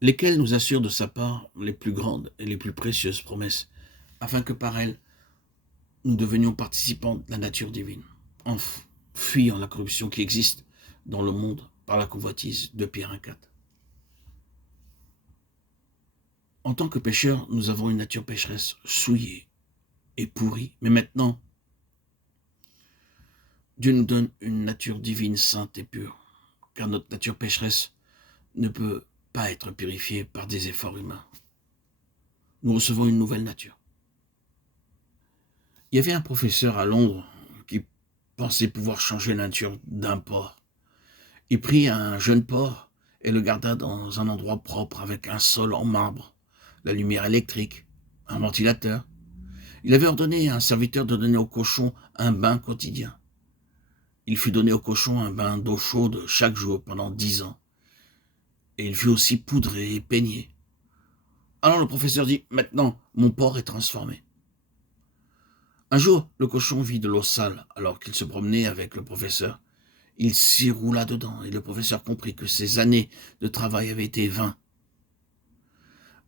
lesquelles nous assurent de sa part les plus grandes et les plus précieuses promesses, afin que par elles, nous devenions participants de la nature divine, en fuyant la corruption qui existe dans le monde par la convoitise de Pierre 1,4. En tant que pécheurs, nous avons une nature pécheresse souillée et pourrie, mais maintenant, Dieu nous donne une nature divine, sainte et pure, car notre nature pécheresse ne peut pas être purifiée par des efforts humains. Nous recevons une nouvelle nature. Il y avait un professeur à Londres qui pensait pouvoir changer la nature d'un porc. Il prit un jeune porc et le garda dans un endroit propre avec un sol en marbre, la lumière électrique, un ventilateur. Il avait ordonné à un serviteur de donner au cochon un bain quotidien. Il fut donné au cochon un bain d'eau chaude chaque jour pendant 10 ans. Et il fut aussi poudré et peigné. Alors le professeur dit, maintenant, mon porc est transformé. Un jour, le cochon vit de l'eau sale alors qu'il se promenait avec le professeur. Il s'y roula dedans et le professeur comprit que ses années de travail avaient été vaines.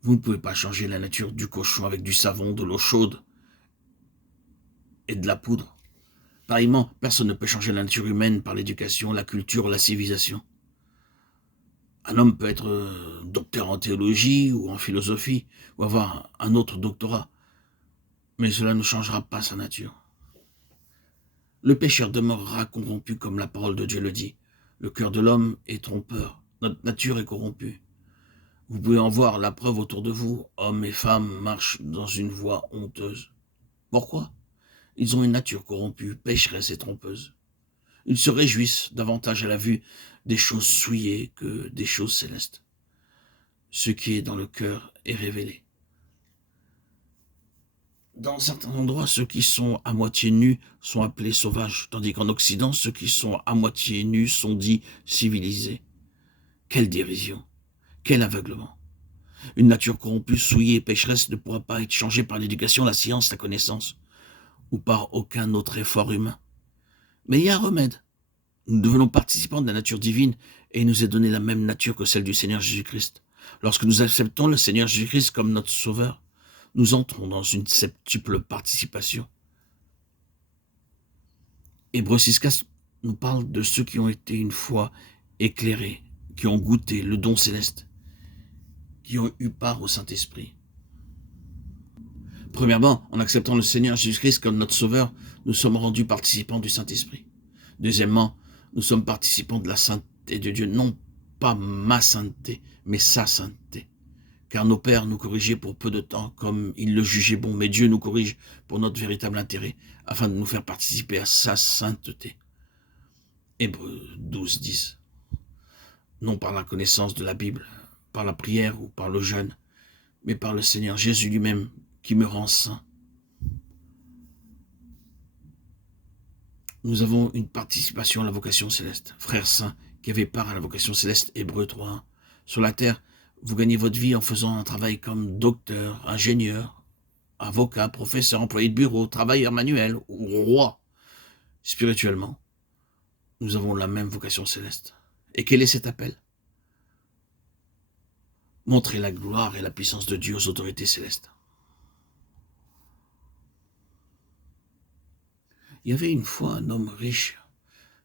Vous ne pouvez pas changer la nature du cochon avec du savon, de l'eau chaude et de la poudre. Pareillement, personne ne peut changer la nature humaine par l'éducation, la culture, la civilisation. Un homme peut être docteur en théologie ou en philosophie, ou avoir un autre doctorat, mais cela ne changera pas sa nature. Le pécheur demeurera corrompu comme la parole de Dieu le dit. Le cœur de l'homme est trompeur, notre nature est corrompue. Vous pouvez en voir la preuve autour de vous, hommes et femmes marchent dans une voie honteuse. Pourquoi ? Ils ont une nature corrompue, pécheresse et trompeuse. Ils se réjouissent davantage à la vue des choses souillées que des choses célestes. Ce qui est dans le cœur est révélé. Dans certains endroits, ceux qui sont à moitié nus sont appelés sauvages, tandis qu'en Occident, ceux qui sont à moitié nus sont dits civilisés. Quelle dérision, quel aveuglement. Une nature corrompue, souillée et pécheresse ne pourra pas être changée par l'éducation, la science, la connaissance, ou par aucun autre effort humain. Mais il y a un remède. Nous devenons participants de la nature divine et il nous est donné la même nature que celle du Seigneur Jésus-Christ. Lorsque nous acceptons le Seigneur Jésus-Christ comme notre Sauveur, nous entrons dans une septuple participation. Hébreux 6,4 nous parle de ceux qui ont été une fois éclairés, qui ont goûté le don céleste, qui ont eu part au Saint-Esprit. Premièrement, en acceptant le Seigneur Jésus-Christ comme notre Sauveur, nous sommes rendus participants du Saint-Esprit. Deuxièmement, nous sommes participants de la sainteté de Dieu, non pas ma sainteté, mais sa sainteté. Car nos pères nous corrigeaient pour peu de temps, comme ils le jugeaient bon, mais Dieu nous corrige pour notre véritable intérêt, afin de nous faire participer à sa sainteté. Hébreux 12,10. Non par la connaissance de la Bible, par la prière ou par le jeûne, mais par le Seigneur Jésus lui-même qui me rend saint. Nous avons une participation à la vocation céleste. Frères saints qui avaient part à la vocation céleste, Hébreux 3.1. Sur la terre, vous gagnez votre vie en faisant un travail comme docteur, ingénieur, avocat, professeur, employé de bureau, travailleur manuel ou roi. Spirituellement, nous avons la même vocation céleste. Et quel est cet appel ? Montrer la gloire et la puissance de Dieu aux autorités célestes. Il y avait une fois un homme riche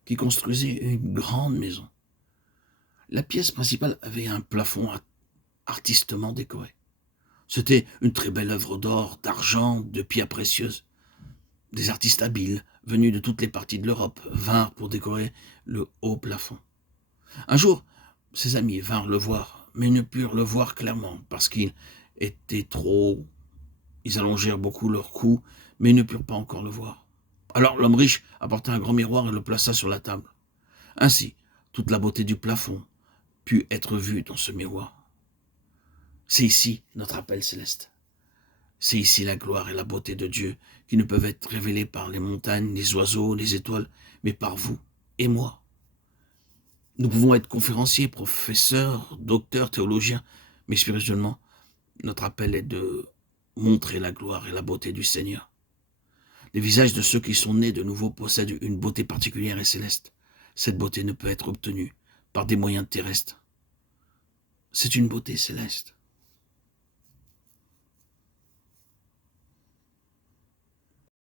qui construisait une grande maison. La pièce principale avait un plafond artistement décoré. C'était une très belle œuvre d'or, d'argent, de pierres précieuses. Des artistes habiles, venus de toutes les parties de l'Europe, vinrent pour décorer le haut plafond. Un jour, ses amis vinrent le voir, mais ne purent le voir clairement, parce qu'il était trop haut. Ils allongèrent beaucoup leur cou, mais ils ne purent pas encore le voir. Alors l'homme riche apporta un grand miroir et le plaça sur la table. Ainsi, toute la beauté du plafond put être vue dans ce miroir. C'est ici notre appel céleste. C'est ici la gloire et la beauté de Dieu qui ne peuvent être révélées par les montagnes, les oiseaux, les étoiles, mais par vous et moi. Nous pouvons être conférenciers, professeurs, docteurs, théologiens, mais spirituellement, notre appel est de montrer la gloire et la beauté du Seigneur. Les visages de ceux qui sont nés de nouveau possèdent une beauté particulière et céleste. Cette beauté ne peut être obtenue par des moyens terrestres. C'est une beauté céleste.